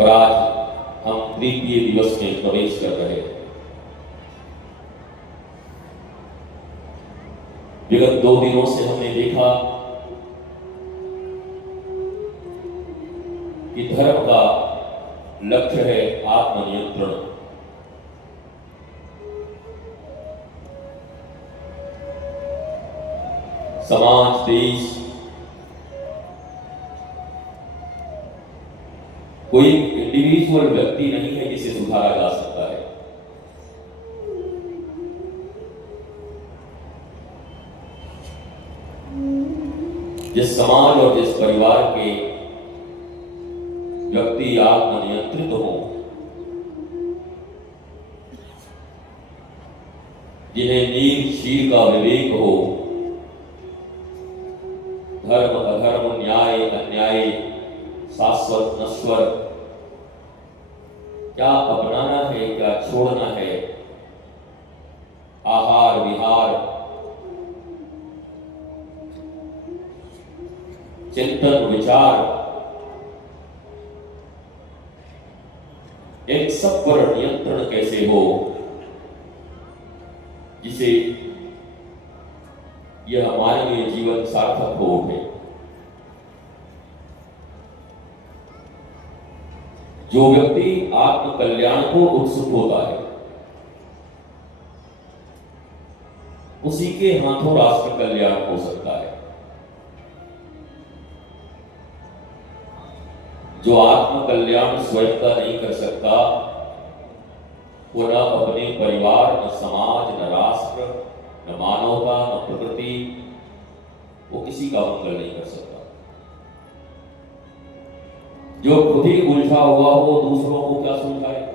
और आज हम तृतीय दिवस में प्रवेश कर रहे हैं। विगत 2 दिनों से हमने देखा कि धर्म का लक्ष्य है आत्मनियंत्रण। समाज, देश, कोई इंडिविजुअल व्यक्ति नहीं है जिसे सुधारा जा सकता है। जिस समाज और जिस परिवार के व्यक्ति आत्मनियंत्रित हो, जिन्हें नीति शील का विवेक हो, धर्म अधर्म, न्याय अन्याय, शाश्वत नश्वर, क्या अपनाना है क्या छोड़ना है, आहार विहार, चिंतन विचार, एक सब पर नियंत्रण कैसे हो जिसे यह हमारे लिए जीवन सार्थक हो उठे। जो व्यक्ति आत्म कल्याण को उत्सुक होता है, उसी के हाथों राष्ट्र कल्याण हो सकता है। जो आत्म कल्याण स्वयं का नहीं कर सकता, वो न अपने परिवार, न समाज, न राष्ट्र, न मानवता, न प्रकृति, वो किसी का मंगल नहीं कर सकता। जो खुद ही उलझा हुआ हो, दूसरों को क्या सुलझाए।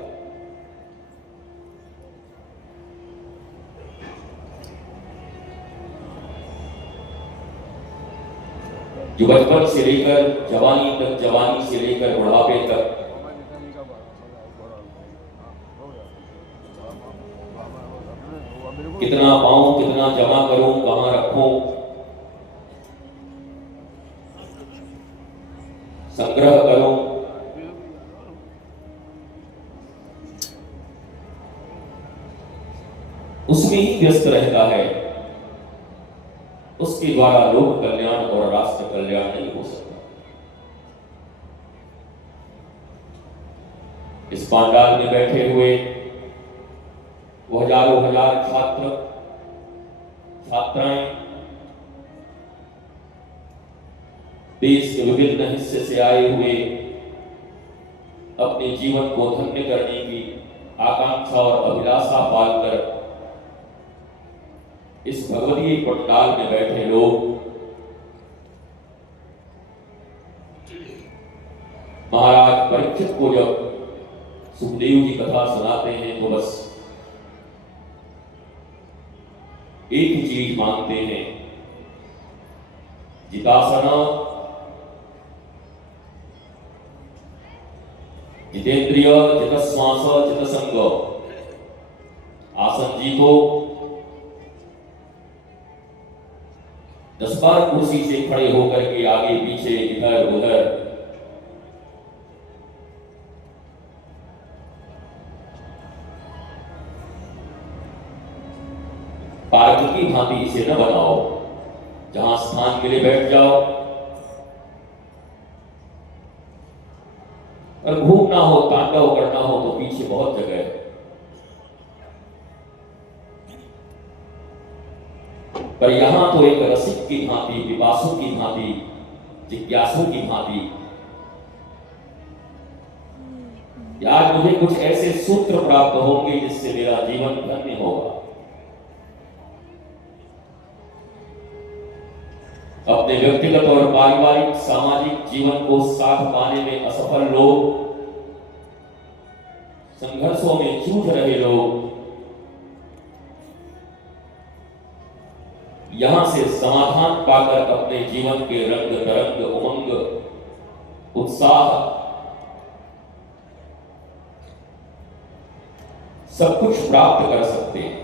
जो बचपन से लेकर जवानी तक, जवानी से लेकर बुढ़ापे तक कितना पाऊं, कितना जमा करूं, कहां रखूं, संग्रह करूं, उसमें ही व्यस्त रहता है, उसके द्वारा लोक कल्याण और राष्ट्र कल्याण नहीं हो सकता। इस पांडाल में बैठे हुए वो हजारों हजार छात्र छात्राएं देश के विभिन्न हिस्से से आए हुए अपने जीवन को धन्य करने की आकांक्षा और अभिलाषा पालकर इस भगवतीय पंडाल में बैठे लोग महाराज परीक्षित को जब सुखदेव जी कथा सुनाते हैं तो बस एक ही चीज मांगते हैं, जितासना, जितेंद्रिय, जितश्वास, जितसंग, आसन जीतो। 10 बार कुर्सी से खड़े होकर के आगे पीछे इधर उधर पार्क की भांति इसे न बनाओ, जहां स्थान के लिए बैठ जाओ और घूमना हो, तांडव करना हो तो पीछे बहुत जगह है। पर यहां तो एक रसिक की भांति, पिपासु की भांति, जिज्ञासु की भांति आज मुझे कुछ ऐसे सूत्र प्राप्त होंगे जिससे मेरा जीवन धन्य होगा। अपने व्यक्तिगत और पारिवारिक सामाजिक जीवन को साथ पाने में असफल लोग, संघर्षों में जूझ रहे लोग यहां से समाधान पाकर अपने जीवन के रंग तरंग, उमंग, उत्साह सब कुछ प्राप्त कर सकते हैं।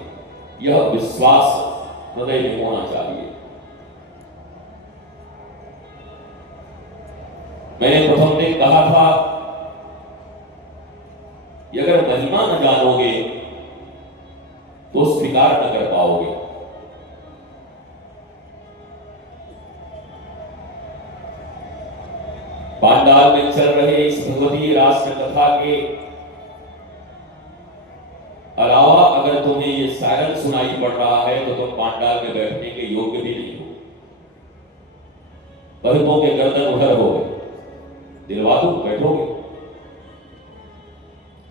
यह विश्वास हृदय में होना चाहिए। मैंने प्रथम दिन कहा था ये अगर महिमा न जानोगे तो स्वीकार न कर पाओगे। पांडाल में चल रहे इस भगवती राष्ट्र कथा के अलावा अगर तुम्हें ये सायरन सुनाई पड़ रहा है तो तुम पांडाल में बैठने के योग्य भी नहीं हो। बहुतों के गर्दन उधर हो गए, दिलवा दो, बैठोगे,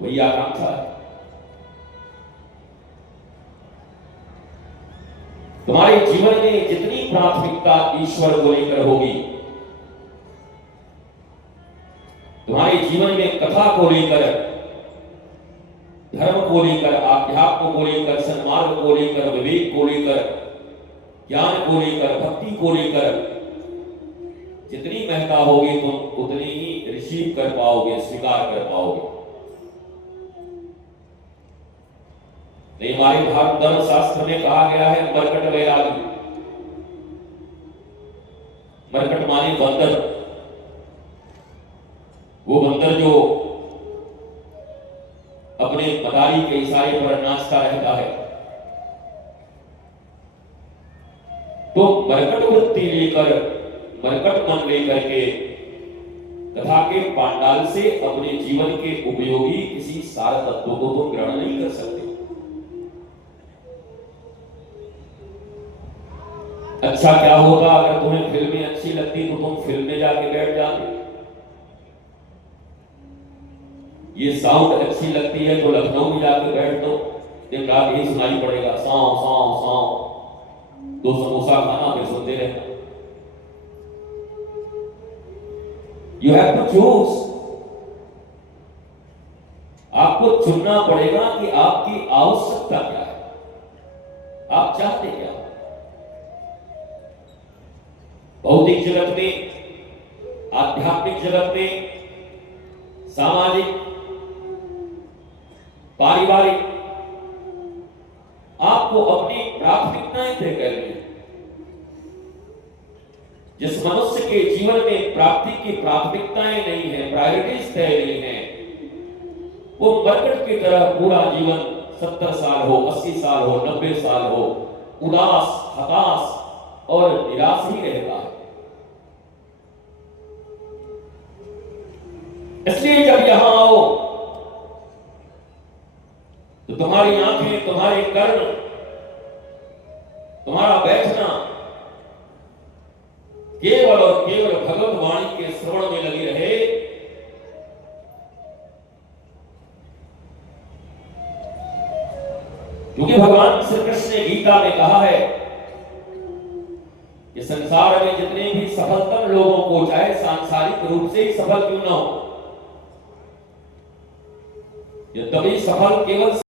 वही आकांक्षा है। तुम्हारे जीवन में जितनी प्राथमिकता ईश्वर को लेकर होगी, तुम्हारे जीवन में कथा को लेकर, धर्म को लेकर, आध्यात्म को लेकर, सन्मार्ग को लेकर, विवेक को लेकर, ज्ञान को लेकर, भक्ति को लेकर जितनी महत्ता होगी तुम उतनी ही रिसीव कर पाओगे, स्वीकार कर पाओगे। नहीं, हमारे भारत धर्म शास्त्र में कहा गया है मरकट वैरागी। मरकट माने बंदर, वो बंदर जो अपने मदारी के इशारे पर नाचता रहता है। तो मरकट वृत्ति लेकर, मरकट मन लेकर के कथा के पांडाल से अपने जीवन के उपयोगी किसी सार तत्व को तुम ग्रहण नहीं कर सकते। अच्छा क्या होगा अगर तुम्हें फिल्में अच्छी लगती तो तुम फिल्म में जाके बैठ जाते। ये साउंड अच्छी लगती है तो लखनऊ में जाके बैठ दो, दिन रात यही सुनाई पड़ेगा, साव साव साव, दो समोसा खाना फिर सुनते रहना। You have to choose. आपको चुनना पड़ेगा कि आपकी आवश्यकता क्या है, आप चाहते क्या हो। भौतिक जगत में, आध्यात्मिक जगत में, सामाजिक, पारिवारिक, आपको अपनी प्राथमिकताएं तय करनी है। जिस मनुष्य के जीवन में प्राप्ति की प्राथमिकताएं नहीं है, प्रायोरिटीज तय नहीं है, वो मरकट की तरह पूरा जीवन 70 साल हो, 80 साल हो, 90 साल हो, उदास, हताश और निराश ही रहता है। इसलिए जब यहां आओ तो तुम्हारी आंखें, तुम्हारे कर्म, तुम्हारा बैठना केवल और केवल भगवत वाणी के श्रवण में लगी रहे। क्योंकि भगवान श्री कृष्ण ने गीता में कहा है कि संसार में जितने भी सफलतम लोगों को, चाहे सांसारिक रूप से ही सफल क्यों ना हो, यद्यपि सफल केवल